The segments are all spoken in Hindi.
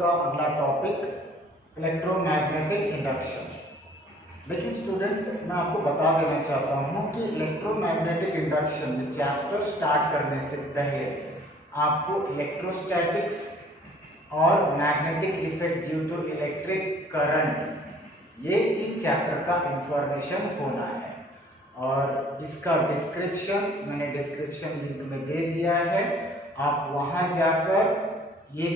का अगला टॉपिक इलेक्ट्रोमैग्नेटिक इंडक्शन। लेकिन स्टूडेंट, मैं आपको बता देना चाहता हूँ कि इलेक्ट्रोमैग्नेटिक इंडक्शन चैप्टर स्टार्ट करने से पहले आपको इलेक्ट्रोस्टैटिक्स और magnetic effect due to electric current ये इस चैप्टर का इंफॉर्मेशन होना है। और इसका डिस्क्रिप्शन मैंने डिस्क्रिप्शन लिंक में दे दिया है, आप वहां जाकर ये इन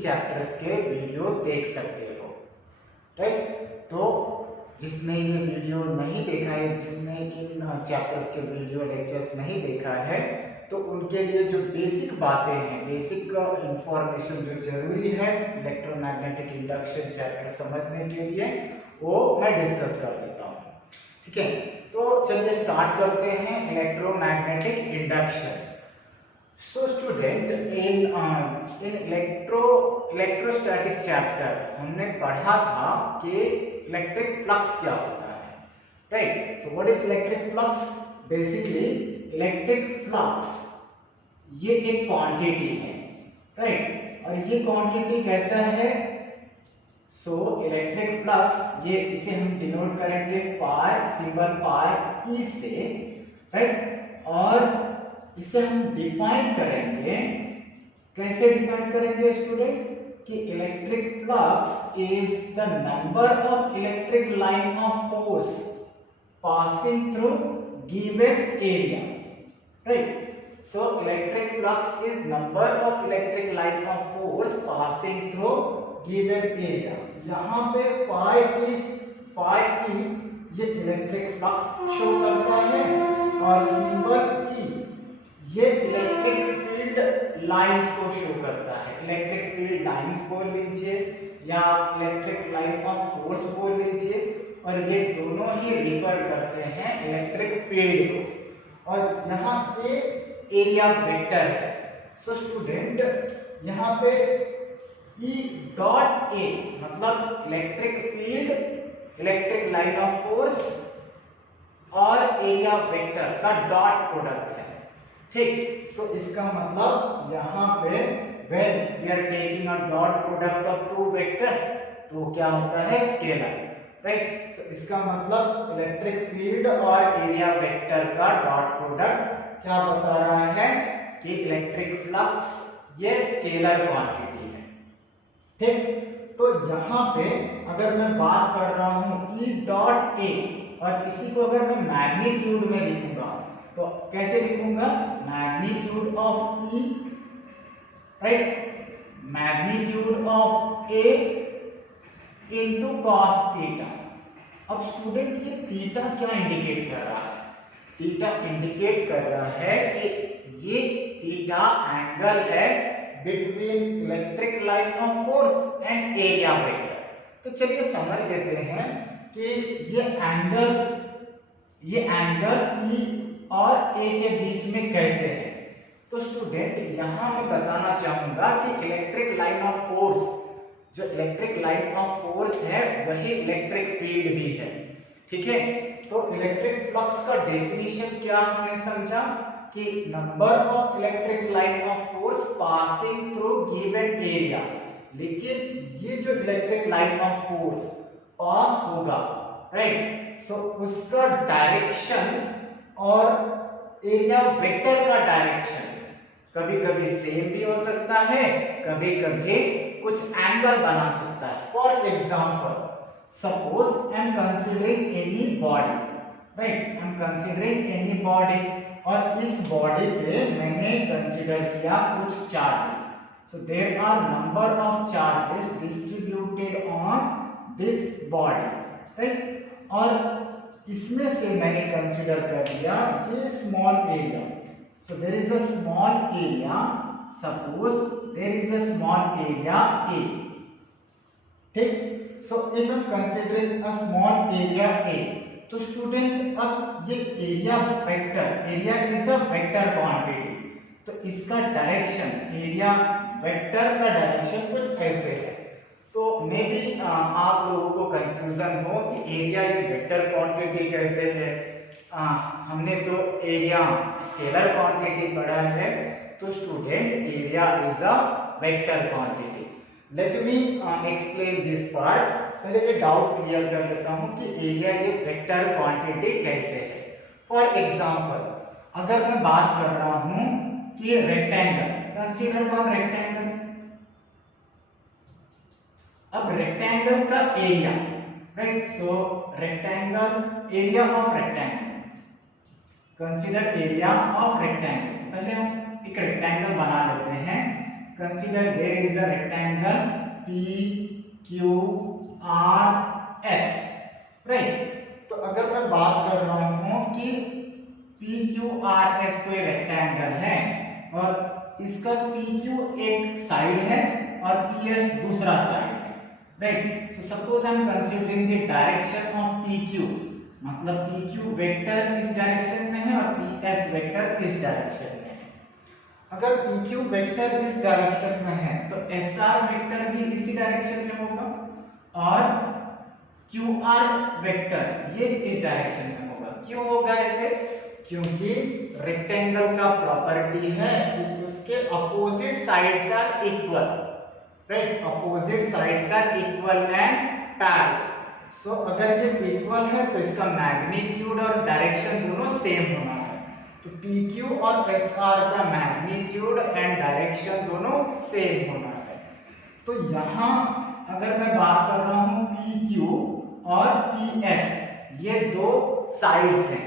चैप्टर्स के वीडियो देख सकते हो। राइट, तो जिसने ये वीडियो नहीं देखा है, जिसने इन चैप्टर्स के वीडियो लेक्चर्स नहीं देखा है, तो उनके लिए जो बेसिक बातें हैं, बेसिक इंफॉर्मेशन जो जरूरी है इलेक्ट्रोमैग्नेटिक इंडक्शन चैप्टर समझने के लिए, वो मैं डिस्कस कर देता हूँ। ठीक है, तो चलिए स्टार्ट करते हैं इलेक्ट्रोमैग्नेटिक इंडक्शन। सो स्टूडेंट, इन इलेक्ट्रोस्टैटिक चैप्टर हमने पढ़ा था कि इलेक्ट्रिक फ्लक्स क्या होता है। Right, so what is electric flux? Basically electric flux ये एक क्वांटिटी है। राइट, और ये क्वांटिटी कैसा है? सो इलेक्ट्रिक फ्लक्स ये इसे हम डिनोट करेंगे पाई, सिंबल पाई ई से। राइट, और इसे हम डिफाइन करेंगे, कैसे डिफाइन करेंगे स्टूडेंट्स? कि electric flux is the number of electric line of force passing through given area. Right, so electric flux is number of electric line of force passing through given area. यहाँ पे पाई ई ये इलेक्ट्रिक फ्लक्स शो करता है, और सिंबल ई ये इलेक्ट्रिक फील्ड लाइंस को शो करता है। इलेक्ट्रिक फील्ड लाइंस बोल लीजिए या इलेक्ट्रिक लाइन ऑफ फोर्स बोल लीजिए, और ये दोनों ही रिफर करते हैं इलेक्ट्रिक फील्ड को। और यहाँ ए एरिया वेक्टर है। सो स्टूडेंट, यहाँ पे E डॉट ए मतलब electric field, electric line of force और एरिया वेक्टर का डॉट प्रोडक्ट है। ठीक, सो इसका मतलब यहाँ पे when we are taking a dot product of two vectors, तो क्या होता है? स्केलर। राइट, तो इसका मतलब इलेक्ट्रिक फील्ड और एरिया वेक्टर का डॉट प्रोडक्ट क्या बता रहा है? कि इलेक्ट्रिक फ्लक्स ये स्केलर क्वांटिटी है। ठीक, तो यहाँ पे अगर मैं बात कर रहा हूँ E डॉट ए, और इसी को अगर मैं मैग्नीट्यूड में लिखूंगा तो कैसे लिखूंगा? Magnitude of E, right, magnitude of A into cos theta. अब स्टूडेंट, ये थीटा क्या इंडिकेट कर रहा है? थीटा इंडिकेट कर रहा है कि ये थीटा एंगल है between electric line of force and area vector. तो चलिए समझ लेते हैं कि ये एंगल E और A के बीच में कैसे है। तो स्टूडेंट, यहां मैं बताना चाहूंगा कि इलेक्ट्रिक लाइन ऑफ फोर्स, जो इलेक्ट्रिक लाइन ऑफ फोर्स है वही इलेक्ट्रिक फील्ड भी है। ठीक है, तो इलेक्ट्रिक फ्लक्स का डेफिनेशन क्या हमने समझा कि number of electric line of force passing through given area. लेकिन ये जो इलेक्ट्रिक लाइन ऑफ फोर्स पास होगा, राइट, सो उसका डायरेक्शन और एरिया वेक्टर का डायरेक्शन कभी कभी सेम भी हो सकता है, कभी कभी कुछ एंगल बना सकता है। For example, suppose I am considering any body. Right, I am considering any body, और इस बॉडी पे मैंने कंसीडर किया कुछ charges. So there are number of charges distributed on this body. Right, और इसमें से मैंने कंसीडर कर लिया ये small area. So there is a small area, suppose there is a small area A. ठीक, so if I am considering a small area ए, तो स्टूडेंट अब ये area vector, area is a vector quantity, तो इसका डायरेक्शन, एरिया वेक्टर का डायरेक्शन कुछ ऐसे है। तो मे बी आप लोगों को कंफ्यूजन हो कि एरिया ये वेक्टर क्वांटिटी कैसे है। हमने तो एरिया स्केलर क्वांटिटी पढ़ा है, तो student area is a vector quantity. Let me explain this part. पहले ये डाउट क्लियर कर लेता हूं कि एरिया ये वेक्टर क्वांटिटी कैसे है। फॉर एग्जांपल, अगर मैं बात कर रहा हूं कि रेक्टेंगल, कंसीडर वन रेक्टेंगल। अब रेक्टेंगल का area, right, so rectangle, area of rectangle, consider area of rectangle. पहले हम एक रेक्टेंगल बना लेते हैं। Consider there is a rectangle P Q R S, right. तो अगर मैं बात कर रहा हूं कि पी क्यू आर एस कोई रेक्टेंगल है और इसका पी क्यू एक साइड है और पी एस दूसरा साइड है, right. So suppose I am considering the direction of P Q, मतलब पी क्यू वेक्टर इस डायरेक्शन में है और पी एस वेक्टर इस डायरेक्शन में है। अगर पी क्यू वेक्टर इस डायरेक्शन में है तो एस आर वेक्टर भी इसी डायरेक्शन में होगा और क्यू आर वेक्टर ये इस डायरेक्शन में होगा। क्यों होगा ऐसे? क्योंकि रेक्टेंगल का प्रॉपर्टी है कि उसके opposite sides are equal, right, opposite sides are equal and parallel. So अगर ये इक्वल है तो इसका मैग्नीट्यूड और डायरेक्शन दोनों सेम होना है। तो PQ और SR का मैग्नीट्यूड एंड डायरेक्शन दोनों सेम होना है। तो यहाँ अगर मैं बात कर रहा हूँ PQ और PS, ये दो साइड्स हैं,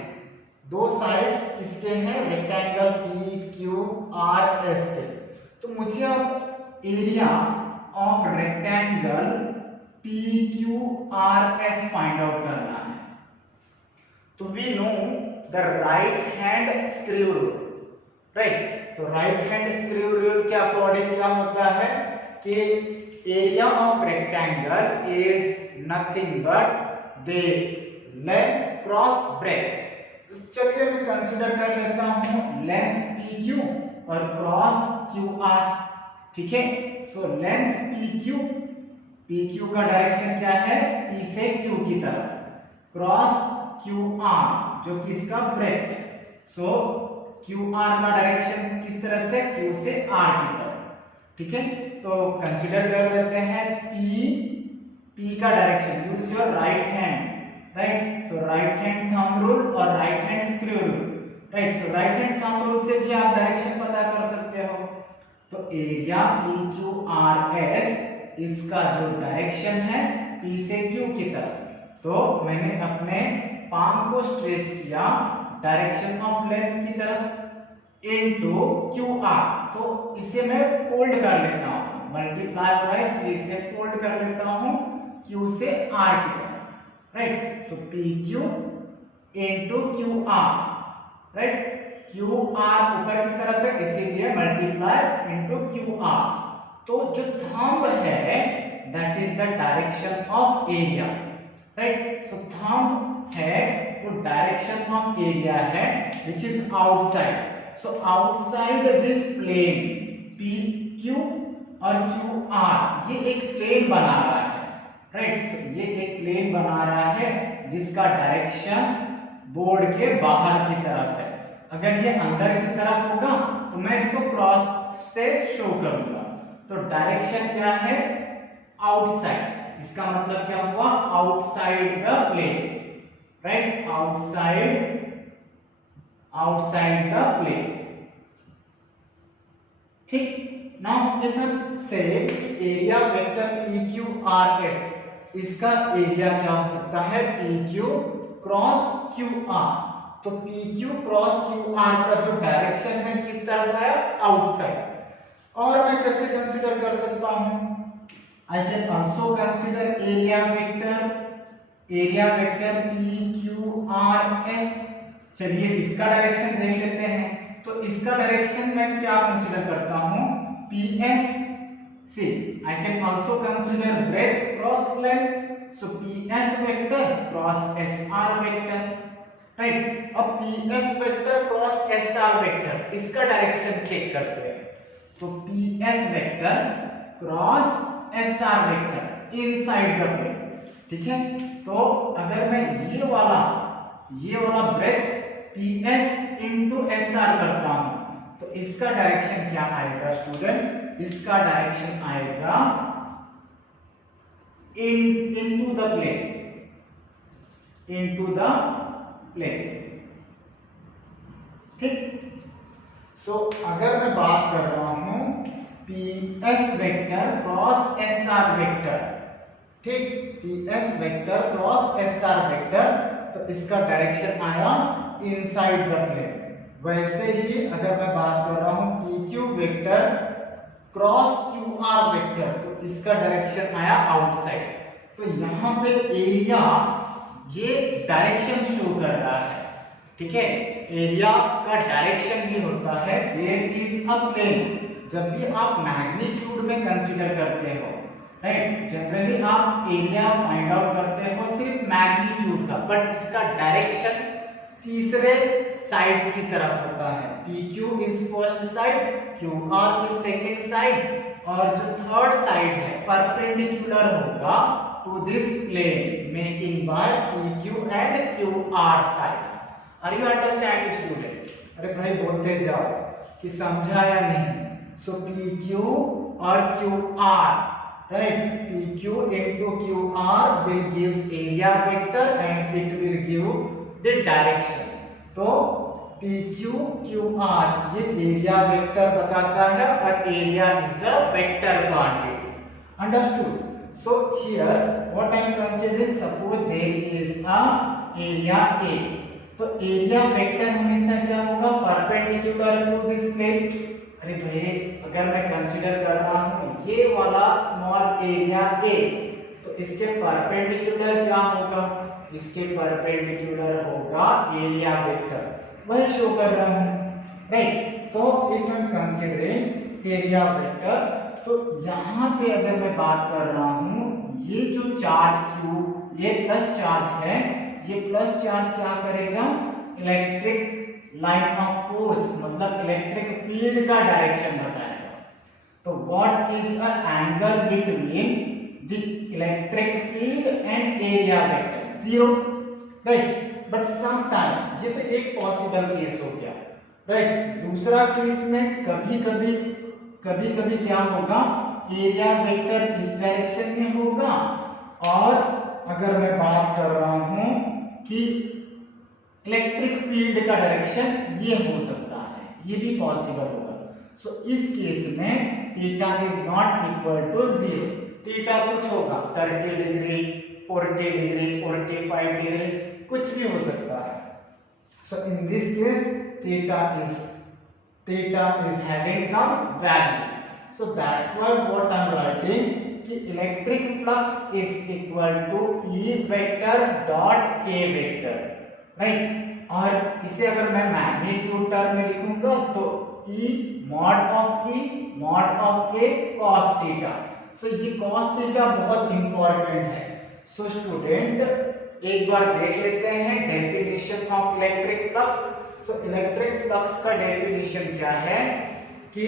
दो साइड्स इसके हैं रेक्टेंगल PQRS के। तो मुझे अब area of rectangle PQRS find out करना है। तो we know the right hand screw rule, right. So right hand screw rule के अकॉर्डिंग क्या होता है कि area of rectangle is nothing but the length cross breadth. चलिए मैं कंसीडर कर लेता हूं लेंथ PQ और क्रॉस QR, ठीक है। सो लेंथ PQ का डायरेक्शन क्या है? P से Q की तरफ, क्रॉस QR जो कि इसका ब्रेथ है। सो QR का डायरेक्शन किस तरफ से? Q से R की तरफ, ठीक है। तो कंसीडर कर लेते हैं P का direction, use your right hand, right. So right hand thumb rule और right hand screw rule, right. So right hand thumb rule से भी आप डायरेक्शन पता कर सकते हो। तो एरिया PQRS इसका जो डायरेक्शन है P से Q की तरफ, तो मैंने अपने पाम को स्ट्रेच किया डायरेक्शन ऑफ लेंथ की तरफ इनटू QR। तो इसे मैं फोल्ड कर लेता हूं, मल्टीप्लाई हो रहा है इसलिए इसे फोल्ड कर लेता हूं Q से R की तरफ, राइट। सो PQ into QR, right. QR ऊपर की तरफ है इसीलिए मल्टीप्लाई इनटू QR। तो जो थंब है that is the direction of area, right. So thumb है वो डायरेक्शन ऑफ एरिया है which is outside. So outside this plane PQ और QR ये एक प्लेन बना रहा है, राइट। सो ये एक प्लेन बना रहा है जिसका डायरेक्शन बोर्ड के बाहर की तरफ है। अगर ये अंदर की तरफ होगा तो मैं इसको क्रॉस से शो करूंगा। तो डायरेक्शन क्या है? आउटसाइड। इसका मतलब क्या हुआ? Outside the plane, right, outside the plane, ठीक। नाउ इफ हम से एरिया वेक्टर PQRS, इसका एरिया क्या हो सकता है? PQ cross QR। तो PQ क्रॉस QR का जो डायरेक्शन है किस तरफ है? आउटसाइड। और मैं कैसे कंसीडर कर सकता हूं? आई can also consider area vector PQRS। चलिए इसका डायरेक्शन देख लेते हैं। तो इसका डायरेक्शन मैं क्या कंसीडर करता हूं? PS से। I can also consider breadth cross length, so PS vector cross SR vector, right. अब PS vector cross SR vector इसका डायरेक्शन चेक करते हैं। तो PS vector cross SR vector inside the plane, ठीक है। तो अगर मैं ये वाला ब्रेथ PS इनटू SR करता हूं तो इसका डायरेक्शन क्या आएगा स्टूडेंट? इसका डायरेक्शन आएगा into the plane, into the plane। ठीक। सो अगर मैं बात कर रहा हूं PS vector cross SR vector, ठीक, PS vector cross SR vector, तो इसका डायरेक्शन आया इनसाइड द प्लेन। वैसे ही अगर मैं बात कर रहा हूं PQ vector cross QR vector, तो इसका डायरेक्शन आया आउटसाइड। तो यहाँ पे एरिया ये डायरेक्शन शो कर रहा है, ठीक है। एरिया का डायरेक्शन भी होता है देयर इज अ प्लेन। जब भी आप मैग्नीट्यूड में कंसीडर करते हो, राइट, जनरली आप एरिया फाइंड आउट करते हो सिर्फ मैग्नीट्यूड का, बट इसका डायरेक्शन तीसरे साइड्स की तरफ होता है। PQ is first side, QR is second side, और जो थर्ड साइड है परपेंडिकुलर होगा to this plane making by PQ and QR sides. Are you understand student? अरे भाई बोलते जाओ कि समझा या नहीं। सो PQ और QR, right, PQ into QR will gives area vector and it will give the direction। तो PQ QR ये एरिया वेक्टर बताता है और area is a vector quantity. Understood? So here what I am considering, suppose there is a area A, तो एरिया वेक्टर हमेशा क्या होगा, परपेंडिकुलर टू दिस प्लेन। अरे भाई अगर मैं कंसीडर कर रहा हूं ये वाला स्मॉल एरिया A, तो इसके परपेंडिकुलर क्या होगा, इसके परपेंडिकुलर होगा एरिया वेक्टर, वही शो कर रहा हूं, राइट। तो if I am considering area vector, तो यहां पे अगर मैं बात कर रहा हूं ये जो चार्ज Q, ये प्लस चार्ज है, ये प्लस चार्ज क्या करेगा, इलेक्ट्रिक लाइन ऑफ फोर्स मतलब इलेक्ट्रिक फील्ड का डायरेक्शन बताएगा। तो what is a angle between the electric field and area vector, zero, right. But some time, ये तो एक पॉसिबल केस हो गया, राइट। दूसरा केस में कभी कभी क्या होगा, एरिया वेक्टर इस डायरेक्शन में होगा, और अगर मैं बात कर रहा हूं कि इलेक्ट्रिक फील्ड का डायरेक्शन ये हो सकता है, ये भी पॉसिबल होगा। सो इस केस में theta is not equal to 0, theta कुछ होगा 30 डिग्री, 40 डिग्री, 45 डिग्री, कुछ भी हो सकता है। So in this case theta is having some value, so that's why what I'm writing कि electric flux is equal to E vector dot A vector, right. और इसे अगर मैं मैग्नीट्यूड टर्म में लिखूंगा तो E mod of E mod of A cos theta. So ये cos थीटा बहुत इंपॉर्टेंट है। सो स्टूडेंट एक बार देख लेते हैं definition of electric flux. So electric flux का डेफिनेशन क्या है कि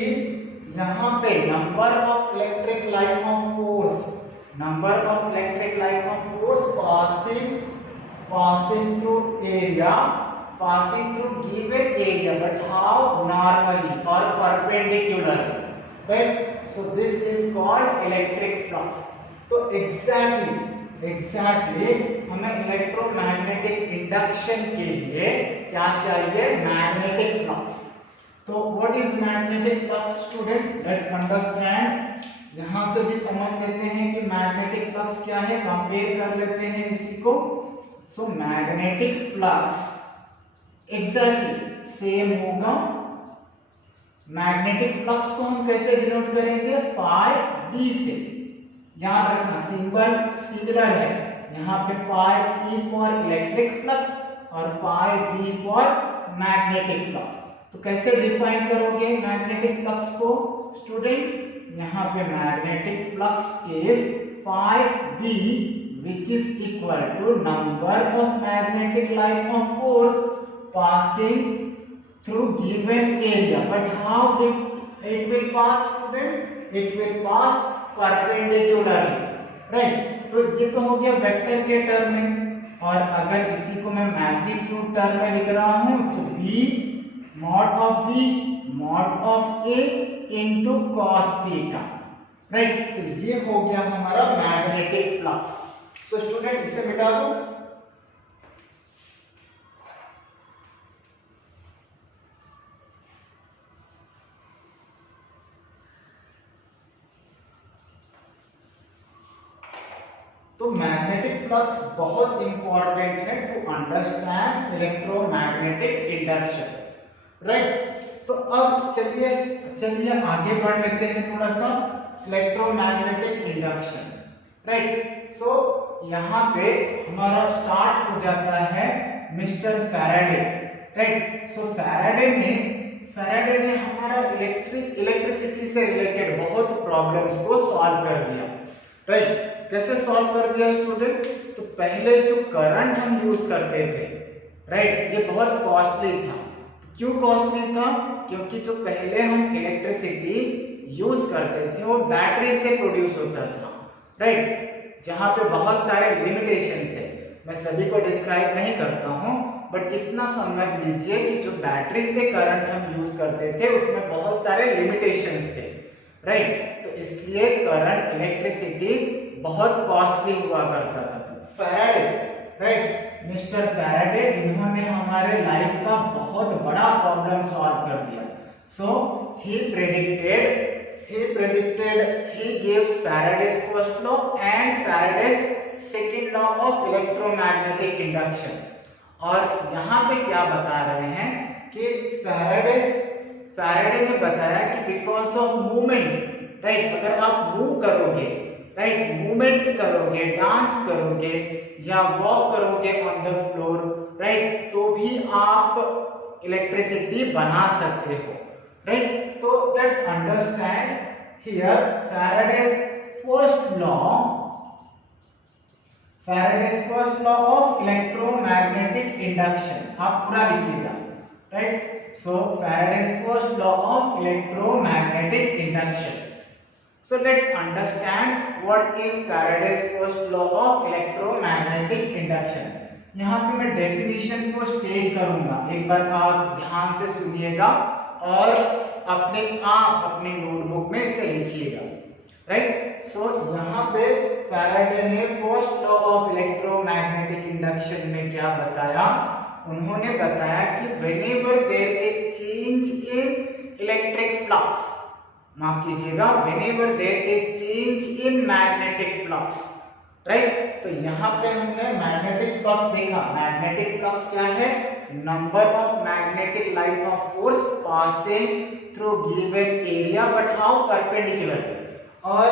यहाँ पे number of electric line of force, number of electric line of force passing through area, passing through given area, but how normally or perpendicularly, right? So this is called electric flux। तो exactly हमें इलेक्ट्रोमैग्नेटिक इंडक्शन के लिए क्या चाहिए, मैग्नेटिक फ्लक्स। तो what is magnetic flux student, let's understand. यहां से भी समझ लेते हैं कि मैग्नेटिक फ्लक्स क्या है, कंपेयर कर लेते हैं इसी को। सो मैग्नेटिक फ्लक्स एग्जैक्टली सेम होगा। मैग्नेटिक फ्लक्स को हम कैसे डिनोट करेंगे, पाई बी से। याद रखना सिंबल सिमिलर है, यहाँ पे पाई ई फॉर इलेक्ट्रिक फ्लक्स और पाई बी फॉर मैग्नेटिक फ्लक्स। तो कैसे डिफाइन करोगे मैग्नेटिक फ्लक्स को स्टूडेंट, यहाँ पे magnetic flux is phi B which is equal to number of magnetic line of force passing through given area, but how it will pass student, it will pass perpendicularly, right। तो ये तो हो गया वेक्टर के टर्म में, और अगर इसी को मैं मैग्नीट्यूड टर्म में लिख रहा हूं तो b mod of b mod of a into cos theta, right. तो ये हो गया हमारा मैग्नेटिक मैग्नेटिक फ्लक्स। तो स्टूडेंट इसे मिटा दो। तो मैग्नेटिक फ्लक्स बहुत इंपॉर्टेंट है to understand electromagnetic induction, right. तो अब चलिए आगे बढ़ लेते हैं थोड़ा सा इलेक्ट्रोमैग्नेटिक इंडक्शन, राइट। सो यहाँ पे हमारा स्टार्ट हो जाता है मिस्टर फैराडे, राइट। सो फैराडे ने हमारा इलेक्ट्रिसिटी से रिलेटेड बहुत प्रॉब्लम्स को सॉल्व कर दिया, राइट। कैसे सॉल्व कर दिया स्टूडेंट? तो पहले जो करंट हम यूज करते थे, राइट, ये बहुत कॉस्टली था। क्यों कॉस्टली था? क्योंकि जो पहले हम इलेक्ट्रिसिटी यूज करते थे वो बैटरी से प्रोड्यूस होता था, राइट, जहां पे बहुत सारे लिमिटेशंस है। मैं सभी को डिस्क्राइब नहीं करता हूं, बट इतना समझ लीजिए कि जो बैटरी से करंट हम यूज करते थे उसमें बहुत सारे लिमिटेशंस थे, राइट। तो इसलिए करंट इलेक्ट्रिसिटी बहुत कॉस्टली हुआ करता था। फैराडे, राइट, मिस्टर फैराडे, इन्होंने हमारे लाइफ का बहुत बड़ा प्रॉब्लम सॉल्व कर दिया। सो he gave Faraday's first law and Faraday's second law of electromagnetic induction। और यहाँ पे क्या बता रहे हैं कि फैराडे ने बताया कि बिकॉज ऑफ मूवमेंट, राइट, अगर आप मूव करोगे, राइट, मूवमेंट करोगे, डांस करोगे या वॉक करोगे ऑन द फ्लोर, राइट, तो भी आप इलेक्ट्रिसिटी बना सकते हो, राइट। तो let's understand here Faraday's first law of electromagnetic induction. आप पूरा लिखिएगा, right. So Faraday's first law of electromagnetic induction. So let's understand what is Faraday's first law of electromagnetic induction। यहाँ पे मैं डेफिनेशन को स्टेट करूंगा, एक बार आप ध्यान से सुनिएगा और अपने नोटबुक में इसे लिखिएगा, राइट। सो यहाँ पे फैराडे ने first law of electromagnetic induction में क्या बताया? उन्होंने बताया कि whenever there is change in electric flux, माफ कीजिएगा, whenever there is change in magnetic flux, right. तो यहाँ पे हमने मैग्नेटिक फ्लक्स देखा। मैग्नेटिक फ्लक्स क्या है? Number of magnetic line of force passing through given area but how perpendicular. और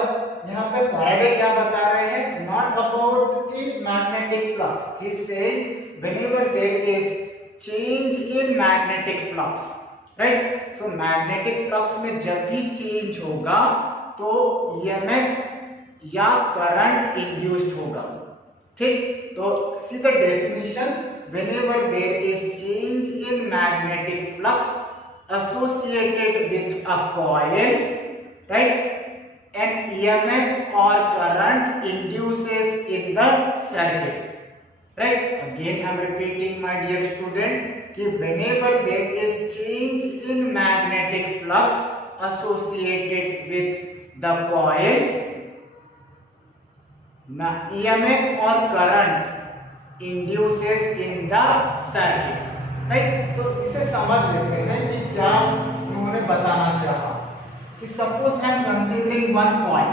यहाँ पे फैराडे क्या बता रहे हैं? Not about the magnetic flux, he is saying whenever there is change in magnetic flux, right. So magnetic flux में जब भी चेंज होगा तो ईएमएफ या करंट इंड्यूस्ड होगा, ठीक। तो see the definition, whenever there is change in magnetic flux associated with a coil, right, an EMF और current induces in the circuit, right? Again I am repeating my dear student कि whenever there is change in magnetic flux associated with the coil, EMF और current induces in the circuit, right? तो इसे समझ लेते हैं कि क्या उन्होंने बताना चाहा। कि suppose I am considering one coil,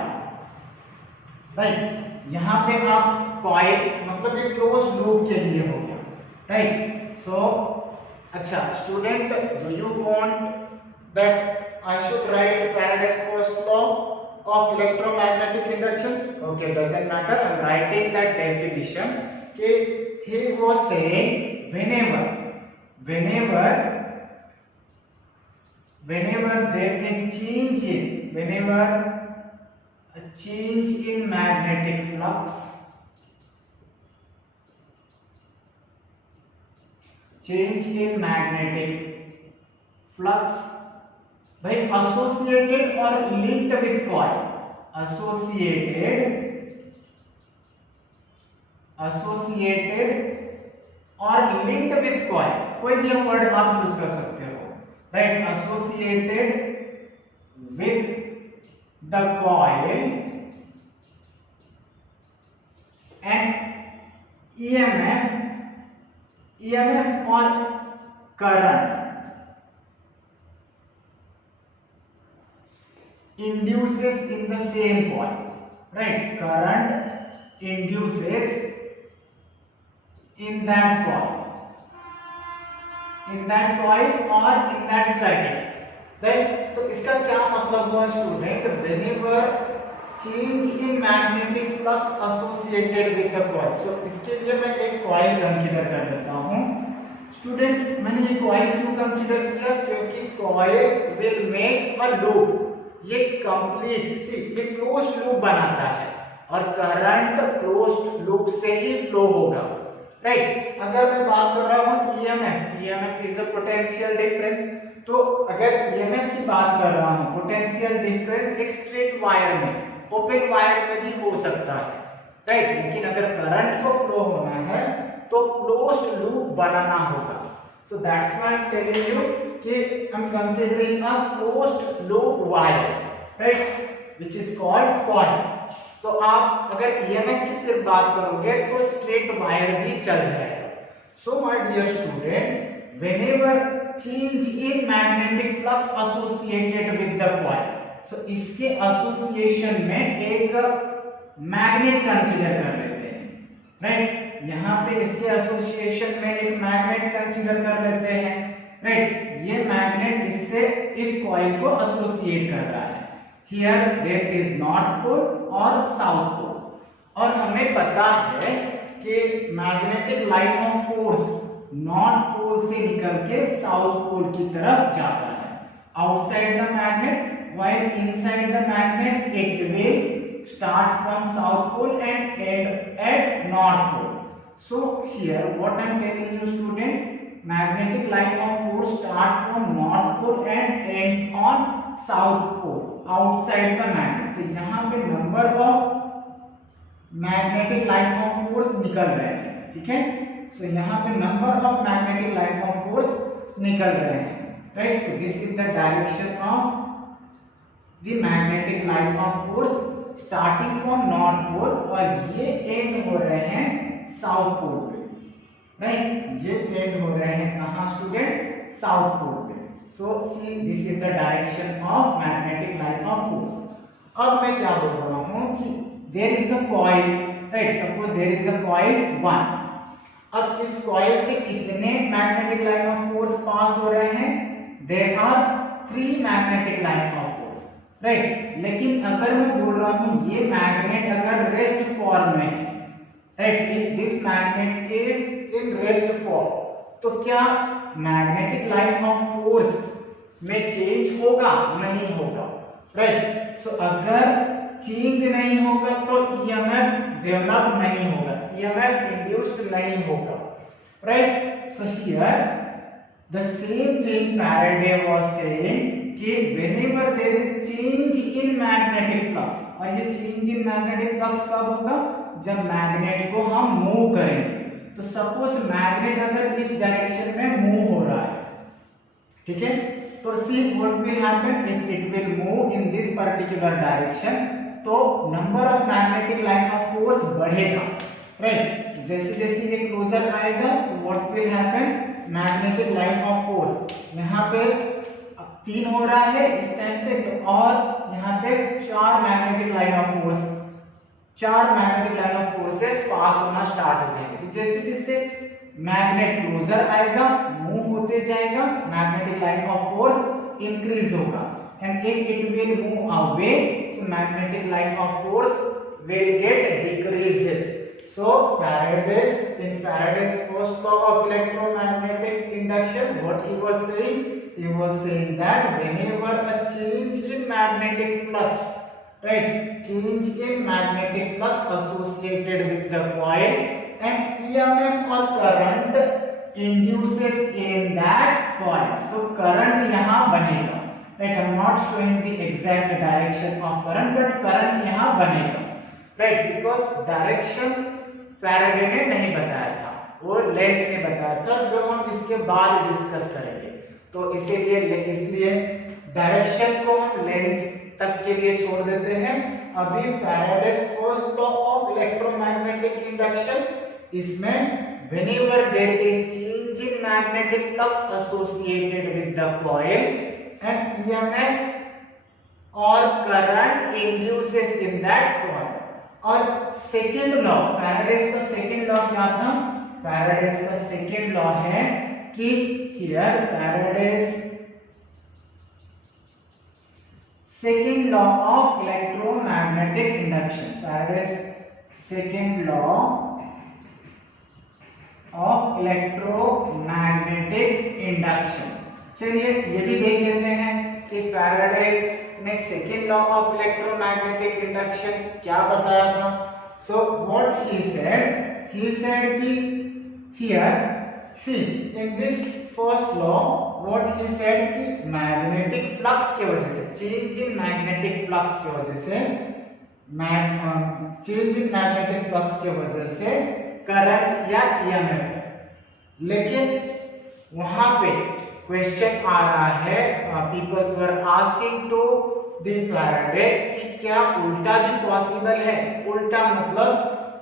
right? यहाँ पे आप कॉइल मतलब एक क्लोज लूप के लिए हो गया, राइट। सो अच्छा student, do you want that I should write Faraday's first law of electromagnetic induction? Okay, doesn't matter, I am writing that definition कि he was saying whenever there is a change in magnetic flux, भाई associated और linked with coil, associated और linked with coil, कोई भी वर्ड आप यूज कर सकते हो, right. associated with the coil EMF और current induces in the same coil, right? Current induces in that coil or in that circuit, right? So इसका क्या मतलब हुआ student? Whenever change in magnetic flux associated with the coil. So इसके लिए मैं एक coil कंसीडर कर लेता हूँ स्टूडेंट। मैंने ये coil क्यों कंसीडर किया? क्योंकि coil will make a loop, ये कंप्लीट ये क्लोज्ड लूप बनाता है और करंट क्लोज्ड लूप से ही फ्लो होगा, राइट? अगर मैं बात कर रहा हूँ EMF is a potential difference, तो अगर EMF की बात कर रहा हूँ, पोटेंशियल डिफरेंस एक स्ट्रेट वायर में, ओपन वायर में भी हो सकता है, राइट? लेकिन अगर करंट को फ्लो होना है तो क्लोज्ड लूप बनाना होगा। So that's why I am telling you कि I am considering a closed loop wire, right, which is called coil. तो आप अगर EMF की सिर्फ बात करोगे तो स्ट्रेट वायर भी चल जाएगा। So my dear student, whenever change in magnetic flux associated with the coil, so इसके एसोसिएशन में एक मैग्नेट कंसीडर कर लेते हैं, राइट? यहाँ पे इसके एसोसिएशन में एक मैग्नेट कंसीडर कर लेते हैं, राइट? ये मैग्नेट इससे इस कॉइल को एसोसिएट कर रहा है। Here there is north pole और साउथ पोल, और हमें पता है कि magnetic line of force north pole से निकल के साउथ पोल की तरफ जाता है। Outside the magnet, while inside the magnet it will start from south pole and end at north pole. So here what I am telling you student, magnetic line of force start from north pole and ends on south pole outside the magnet. तो यहाँ पे number of magnetic line of force निकल रहे हैं, ठीक है? सो यहाँ पे number of magnetic line of force निकल रहे हैं, right? So this is the direction of the magnetic line of force starting from north pole, और ये एंड हो रहे हैं साउथ पोल पे, राइट? ये एंड हो रहे हैं कहाँ स्टूडेंट? साउथ पोल पे। So see this is the direction of magnetic line of force. अब मैं क्या बोल रहा हूँ कि there is a coil, right? Suppose there is a coil 1। अब इस कॉइल से कितने magnetic line of force pass हो रहे हैं? There are 3 magnetic line of force, right? लेकिन अगर मैं बोल रहा हूं ये मैग्नेट अगर रेस्ट फॉर्म में, right, if this magnet is in rest form, तो क्या मैग्नेटिक लाइन ऑफ फोर्स में चेंज होगा? नहीं होगा, राइट? सो अगर चेंज नहीं होगा तो EMF डेवलप नहीं होगा, EMF इंड्यूस्ड नहीं होगा, right? So here the same thing Faraday was saying कि whenever there is change in magnetic flux, और ये change in magnetic flux कब होगा? जब मैग्नेट को हम मूव करेंगे। तो सपोज मैग्नेट अगर इस डायरेक्शन में मूव हो रहा है, ठीक है, तो see what will happen if it will move in this particular direction, तो number of magnetic line of force बढ़ेगा, राइट? जैसे जैसे ये क्लोजर आएगा तो what will happen, magnetic line of force यहाँ पे 3 हो रहा है इस टाइम पे, तो और यहाँ पे 4 मैग्नेटिक लाइन ऑफ फोर्सेस पास होना स्टार्ट हो जाएंगे। तो जैसे जैसे मैग्नेट क्लोजर आएगा, मूव होते जाएगा, magnetic line of force increase होगा, and if it will move away, so magnetic line of force will get decreases. So in Faraday's first law of electromagnetic induction, what he was saying? He was saying that whenever a change in magnetic flux, right, change in magnetic flux associated with the coil, and EMF or current induces in that coil. So current यहाँ बनेगा, right? I'm not showing the exact direction of current, but current यहाँ बनेगा, right? Because direction फैराडे ने नहीं बताया था, वो लेंस ने बताया था, जो हम इसके बाद डिस्कस करेंगे। तो इसलिए डायरेक्शन को हम लेंस तक के लिए छोड़ देते हैं। अभी Faraday's first law of electromagnetic induction इसमें whenever there is change in magnetic flux associated with the coil and EMF or current induces in that coil. और सेकेंड लॉ, फैराडेज का सेकेंड लॉ क्या था? फैराडेज का सेकेंड लॉ है कि here Faraday's second law of electromagnetic induction, Faraday's second law of electromagnetic induction. चलिए ये भी देख लेते हैं कि फैराडे ने second law of electromagnetic induction क्या बताया था। सो व्हाट ही सेड कि here see in this first law what he said कि मैग्नेटिक फ्लक्स की वजह से, चेंज इन मैग्नेटिक फ्लक्स की वजह से, चेंज इन मैग्नेटिक फ्लक्स की वजह से करंट या ईएमएफ है। लेकिन वहां पे क्वेश्चन आ रहा है, peoples were asking to the Faraday कि क्या उल्टा भी पॉसिबल है? उल्टा मतलब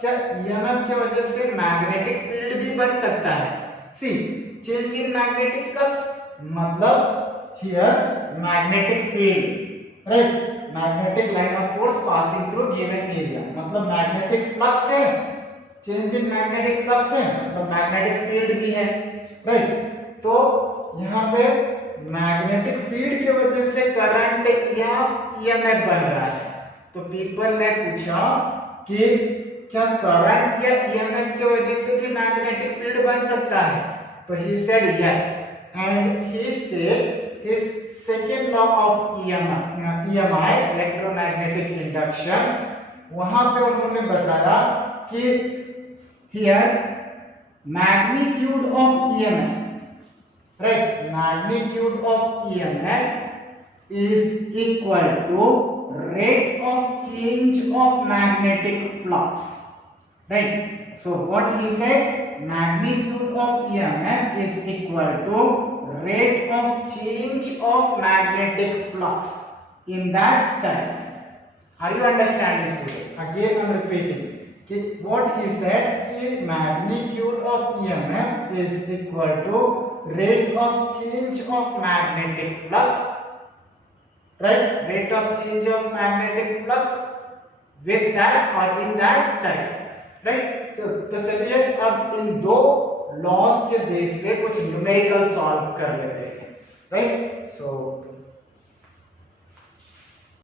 क्या ईएमएफ की वजह से मैग्नेटिक फील्ड भी बन सकता है? सी चेंज इन मैग्नेटिक फ्लक्स मतलब here magnetic field, right, magnetic line of force passing through given area, मतलब मैग्नेटिक फ्लक्स है, चेंज इन मैग्नेटिक फ्लक्स है मतलब मैग्नेटिक फील्ड भी है, राइट। तो यहाँ पे मैग्नेटिक फील्ड की वजह से करंट या ईएमएफ बन रहा है। तो पीपल ने पूछा कि क्या करंट या ईएमएफ की वजह से भी मैग्नेटिक फील्ड बन सकता है? तो he said yes and he state his second law of EMI electromagnetic induction. वहां पे उन्होंने बताया कि here magnitude of EMF, right, magnitude of EMF is equal to rate of change of magnetic flux, right? So what he said, magnitude of EMF is equal to rate of change of magnetic flux in that circuit. Are you understanding, student? Again I am repeating कि what he said कि magnitude of EMF is equal to rate of change of magnetic flux, right, rate of change of magnetic flux with that or in that circuit, right। तो चलिए अब इन दो लॉज के बेस पे कुछ न्यूमेरिकल सॉल्व कर लेते हैं, राइट। सो